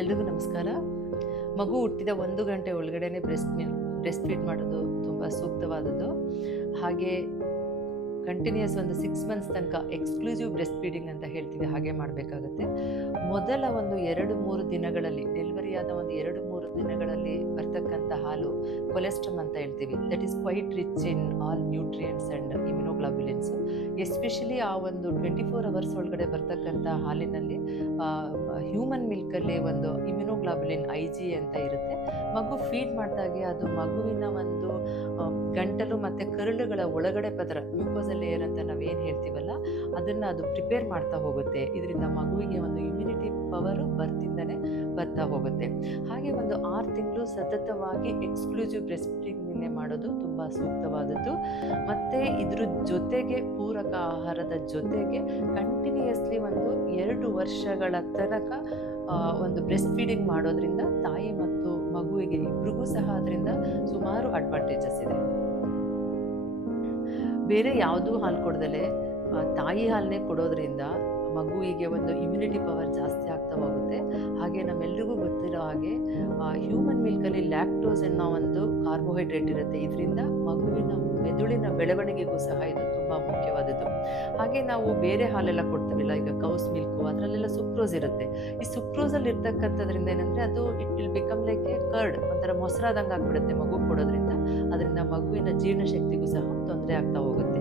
ಎಲ್ರಿಗೂ ನಮಸ್ಕಾರ. ಮಗು ಹುಟ್ಟಿದ 1 ಗಂಟೆ ಒಳಗಡೆನೆ ಬ್ರೆಸ್ಟ್ ಫೀಡ್ ಮಾಡೋದು ತುಂಬ ಸೂಕ್ತವಾದದ್ದು. ಹಾಗೆ ಕಂಟಿನ್ಯೂಸ್ ಒಂದು 6 ಮಂತ್ಸ್ ತನಕ ಎಕ್ಸ್ಕ್ಲೂಸಿವ್ ಬ್ರೆಸ್ಟ್ ಫೀಡಿಂಗ್ ಅಂತ ಹೇಳ್ತೀವಿ, ಹಾಗೆ ಮಾಡಬೇಕಾಗುತ್ತೆ. ಮೊದಲ ಒಂದು 2-3 ದಿನಗಳಲ್ಲಿ, ಡೆಲಿವರಿಯಾದ ಒಂದು 2-3 ದಿನಗಳಲ್ಲಿ ಬರ್ತಕ್ಕಂಥ ಹಾಲು ಕೊಲೆಸ್ಟ್ರಮ್ ಅಂತ ಹೇಳ್ತೀವಿ. That is quite rich in all nutrients and immunoglobulins. Especially ಆ ಒಂದು 24 ಅವರ್ಸ್ ಒಳಗಡೆ ಬರ್ತಕ್ಕಂಥ ಹಾಲಿನಲ್ಲಿ ಹ್ಯೂಮನ್ ಮಿಲ್ಕಲ್ಲಿ ಒಂದು ಇಮ್ಯುನೋಗ್ಲಾಬ್ಯುಲಿನ್ IG ಅಂತ ಇರುತ್ತೆ. ಮಗು ಫೀಡ್ ಮಾಡಿದಾಗೆ ಅದು ಮಗುವಿನ ಒಂದು ಗಂಟಲು ಮತ್ತು ಕರುಳುಗಳ ಒಳಗಡೆ ಪದರ, ಮ್ಯೂಕೋಸಲ್ ಲೇಯರ್ ಅಂತ ನಾವೇನು ಹೇಳ್ತೀವಲ್ಲ, ಅದನ್ನು ಅದು ಪ್ರಿಪೇರ್ ಮಾಡ್ತಾ ಹೋಗುತ್ತೆ. ಇದರಿಂದ ಮಗುವಿಗೆ ಒಂದು ಇಮ್ಯುನಿಟಿ ಪವರು ಬರ್ತಿಂದನೇ ಬರ್ತಾ ಹೋಗುತ್ತೆ. ಹಾಗೆ ಒಂದು 6 ತಿಂಗಳು ಸತತವಾಗಿ ಎಕ್ಸ್ಕ್ಲೂಸಿವ್ ಬ್ರೆಸ್ಟ್ ಫೀಡಿಂಗ್ನೇ ಮಾಡೋದು ತುಂಬ ಸೂಕ್ತವಾದದ್ದು. ಮತ್ತು ಇದ್ರ ಜೊತೆಗೆ ಪೂರಕ ಆಹಾರದ ಜೊತೆಗೆ ಕಂಟಿನ್ಯೂಯಸ್ಲಿ ಒಂದು 2 ವರ್ಷಗಳ ತನಕ ಒಂದು ಬ್ರೆಸ್ಟ್ ಫೀಡಿಂಗ್ ಮಾಡೋದ್ರಿಂದ ತಾಯಿ ಮತ್ತು ಮಗುವಿಗೆ ಇಬ್ರಿಗೂ ಸಹ ಅದರಿಂದ ಸುಮಾರು ಅಡ್ವಾಂಟೇಜಸ್ ಇದೆ. ಬೇರೆ ಯಾವುದೂ ಹಾಲು ಕೊಡದಲೇ ತಾಯಿ ಹಾಲನ್ನೇ ಕೊಡೋದ್ರಿಂದ ಮಗುವಿಗೆ ಒಂದು ಇಮ್ಯುನಿಟಿ ಪವರ್ ಜಾಸ್ತಿ ಆಗ್ತಾ ಹೋಗುತ್ತೆ. ಹಾಗೆ ನಮ್ಮೆಲ್ರಿಗೂ ಗೊತ್ತಿರೋ ಹಾಗೆ ಹ್ಯೂಮನ್ ಮಿಲ್ಕಲ್ಲಿ ಲ್ಯಾಕ್ಟೋಸ್ ಅನ್ನೋ ಒಂದು ಕಾರ್ಬೋಹೈಡ್ರೇಟ್ ಇರುತ್ತೆ. ಇದರಿಂದ ಮಗುವಿನ ಮೆದುಳಿನ ಬೆಳವಣಿಗೆಗೂ ಸಹ ಇದು ತುಂಬ ಮುಖ್ಯವಾದದ್ದು. ಹಾಗೆ ನಾವು ಬೇರೆ ಹಾಲೆಲ್ಲ ಕೊಡ್ತೀವಿಲ್ಲ, ಈಗ ಕೌಸ್ ಮಿಲ್ಕು, ಅದರಲ್ಲೆಲ್ಲ ಸುಕ್ರೋಸ್ ಇರುತ್ತೆ. ಈ ಸುಕ್ರೋಸಲ್ಲಿ ಇರ್ತಕ್ಕಂಥದ್ರಿಂದ ಏನಂದರೆ ಅದು it will become like A curd, ಒಂಥರ ಮೊಸರಾದಂಗೆ ಆಗಿಬಿಡುತ್ತೆ ಮಗು ಕೊಡೋದ್ರಿಂದ. ಅದರಿಂದ ಮಗುವಿನ ಜೀರ್ಣಶಕ್ತಿಗೂ ಸಹ ತೊಂದರೆ ಆಗ್ತಾ ಹೋಗುತ್ತೆ.